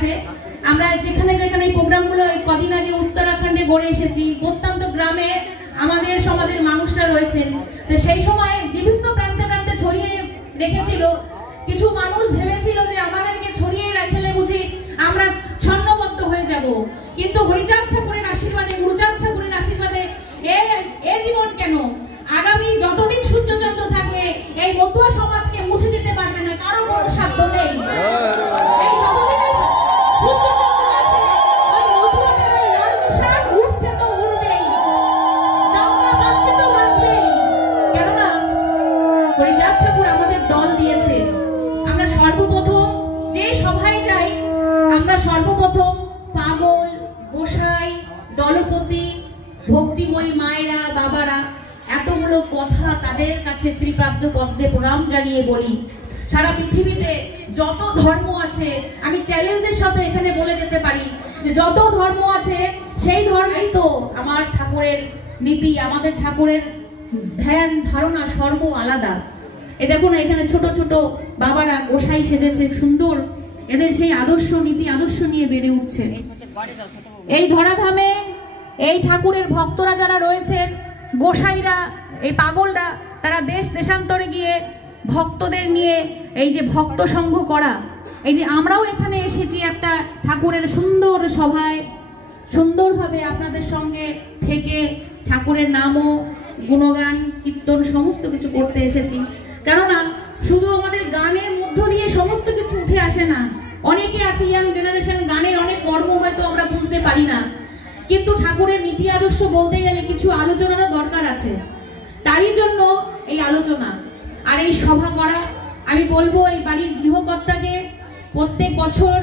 আছে। আমরা যেখানে যেখানে এই প্রোগ্রামগুলো কদিন আগে উত্তরাখণ্ডে গড়ে এসেছি, প্রত্যন্ত গ্রামে আমাদের সমাজের মানুষরা রয়েছেন। তো সেই সময় বিভিন্ন প্রান্তে প্রান্তে ছড়িয়ে রেখেছিল। কিছু মানুষ ভেবেছিল যে আমাদেরকে ছড়িয়ে রাখলে বুঝি আমরা ছন্নবদ্ধ হয়ে যাব, কিন্তু হরিচাঁদ ঠাকুরের আশীর্বাদে, গুরুচাঁদ ঠাকুরের আশীর্বাদে এ জীবন কেন, আগামী যতদিন সূর্যচন্দ্র থাকবে এই মতুয়া সমাজকে মুছে দিতে পারবে না, কারো কোনো সাধ্য নেই। এই যতদিন সূর্যচন্দ্র আছে ওই মতুয়াদের ওই লাল নিশান উঠছে তো উঠবেই, ডঙ্কা বাজছে তো বাজবেই, কেননা হরিচাঁদ ঠাকুর আমাদের দল দিয়েছে। আমরা সর্বপ্রথম যে সভায় যাই, আমরা সর্বপ্রথম পাগল, গোসাই, দলপতি, ভক্তিময়ী মায়েরা, বাবারা এতগুলো কথা তাদের কাছে শ্রীপাদ পদ্মে প্রণাম জানিয়ে বলি। সারা পৃথিবীতে যত ধর্ম আছে, আমি চ্যালেঞ্জের সাথে এখানে বলে যেতে পারি যে যত ধর্ম আছে সেই ধর্মেই তো আমার ঠাকুরের নীতি, আমাদের ঠাকুরের ধ্যান ধারণা সর্ব আলাদা। এ দেখুন এখানে ছোট ছোট বাবারা গোসাই সেজেছে সুন্দর, এদের সেই আদর্শ নীতি আদর্শ নিয়ে বেড়ে উঠছে। এই ধরাধামে এই ঠাকুরের ভক্তরা যারা রয়েছেন, গোসাইরা, এই পাগলরা, তারা দেশ দেশান্তরে গিয়ে ভক্তদের নিয়ে এই যে ভক্ত সংঘ করা, এই যে আমরাও এখানে এসেছি একটা ঠাকুরের সুন্দর সভায়, সুন্দরভাবে আপনাদের সঙ্গে থেকে ঠাকুরের নামও গুণগান কীর্তন সমস্ত কিছু করতে এসেছি। কেননা শুধু আমাদের গানের মধ্য দিয়ে সমস্ত কিছু উঠে আসে না। অনেকে আছে ইয়াং জেনারেশন, গানের অনেক কর্ম হয়তো আমরা বুঝতে পারি না, কিন্তু ঠাকুরের নীতি আদর্শ বলতে গেলে কিছু আলোচনারও দরকার আছে। তারই জন্য এই আলোচনা আর এই সভা করা। আমি বলবো এই বাড়ির গৃহকর্তাকে প্রত্যেক বছর